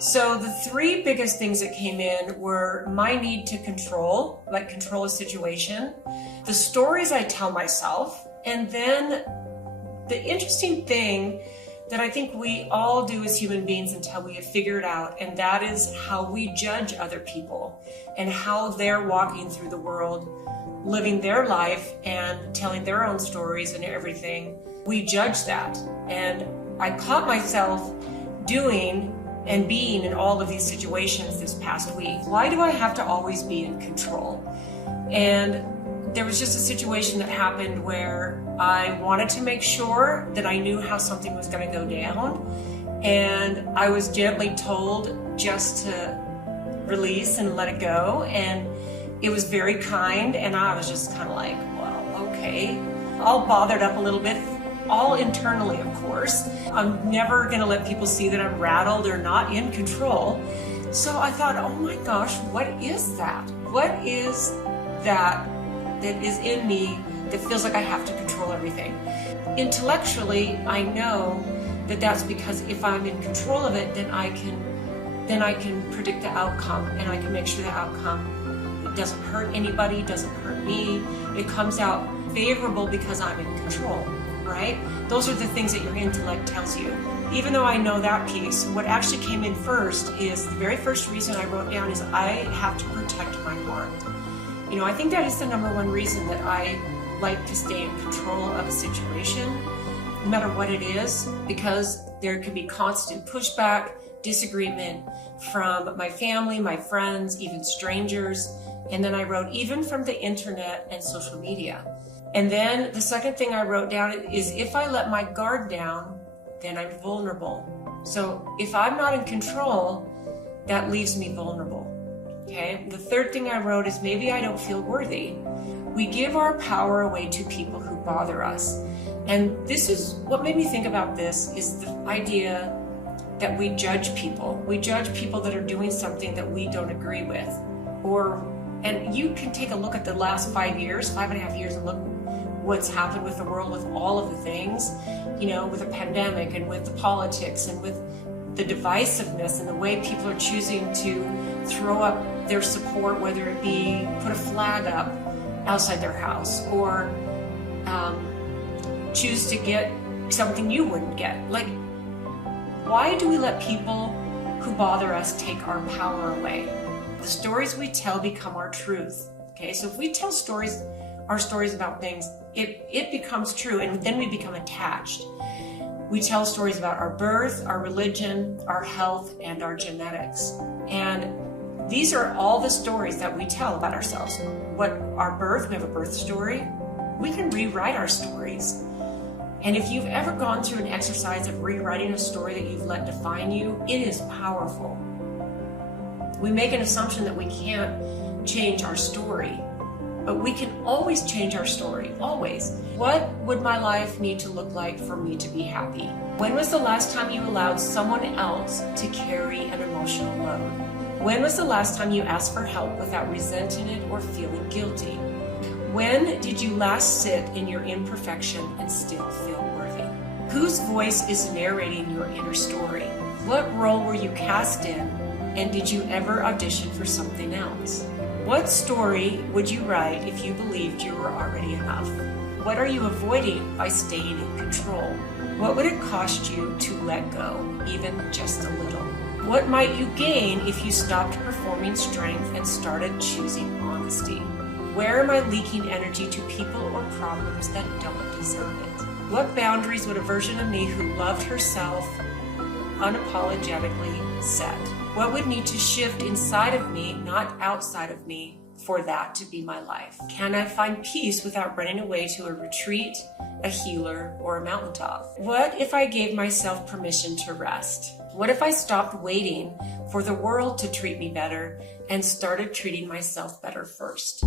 So the three biggest things that came in were my need to control, like control a situation, the stories I tell myself, and then the interesting thing that I think we all do as human beings until we have figured out, and that is how we judge other people and how they're walking through the world, living their life and telling their own stories and everything. We judge that. And I caught myself doing and being in all of these situations this past week. Why do I have to always be in control? And there was just a situation that happened where I wanted to make sure that I knew how something was going to go down. And I was gently told just to release and let it go. And it was very kind. And I was just kind of like, well, okay. All bothered up a little bit, all internally, of course. I'm never going to let people see that I'm rattled or not in control. So I thought, oh my gosh, what is that? What is that is in me that feels like I have to control everything? Intellectually, I know that that's because if I'm in control of it, then I can predict the outcome, and I can make sure the outcome, it doesn't hurt anybody, doesn't hurt me. It comes out favorable because I'm in control, right? Those are the things that your intellect tells you. Even though I know that piece, what actually came in first is the very first reason I wrote down is I have to protect my heart. You know, I think that is the number one reason that I like to stay in control of a situation, no matter what it is, because there can be constant pushback, disagreement from my family, my friends, even strangers. And then I wrote, even from the internet and social media. And then the second thing I wrote down is if I let my guard down, then I'm vulnerable. So if I'm not in control, that leaves me vulnerable. Okay. The third thing I wrote is maybe I don't feel worthy. We give our power away to people who bother us. And this is what made me think about this, is the idea that we judge people. We judge people that are doing something that we don't agree with. And you can take a look at the last 5 years, 5.5 years, and look what's happened with the world, with all of the things, you know, with the pandemic and with the politics and with the divisiveness and the way people are choosing to throw up their support, whether it be put a flag up outside their house or choose to get something you wouldn't get. Like, why do we let people who bother us take our power away? The stories we tell become our truth. Okay, so if we tell stories, our stories about things, it becomes true, and then we become attached. We tell stories about our birth, our religion, our health, and our genetics. And these are all the stories that we tell about ourselves. What our birth, we have a birth story. We can rewrite our stories. And if you've ever gone through an exercise of rewriting a story that you've let define you, it is powerful. We make an assumption that we can't change our story, but we can always change our story, always. What would my life need to look like for me to be happy? When was the last time you allowed someone else to carry an emotional load? When was the last time you asked for help without resenting it or feeling guilty? When did you last sit in your imperfection and still feel worthy? Whose voice is narrating your inner story? What role were you cast in? And did you ever audition for something else? What story would you write if you believed you were already enough? What are you avoiding by staying in control? What would it cost you to let go, even just a little? What might you gain if you stopped performing strength and started choosing honesty? Where am I leaking energy to people or problems that don't deserve it? What boundaries would a version of me who loved herself unapologetically set? What would need to shift inside of me, not outside of me, for that to be my life? Can I find peace without running away to a retreat, a healer, or a mountaintop? What if I gave myself permission to rest? What if I stopped waiting for the world to treat me better and started treating myself better first?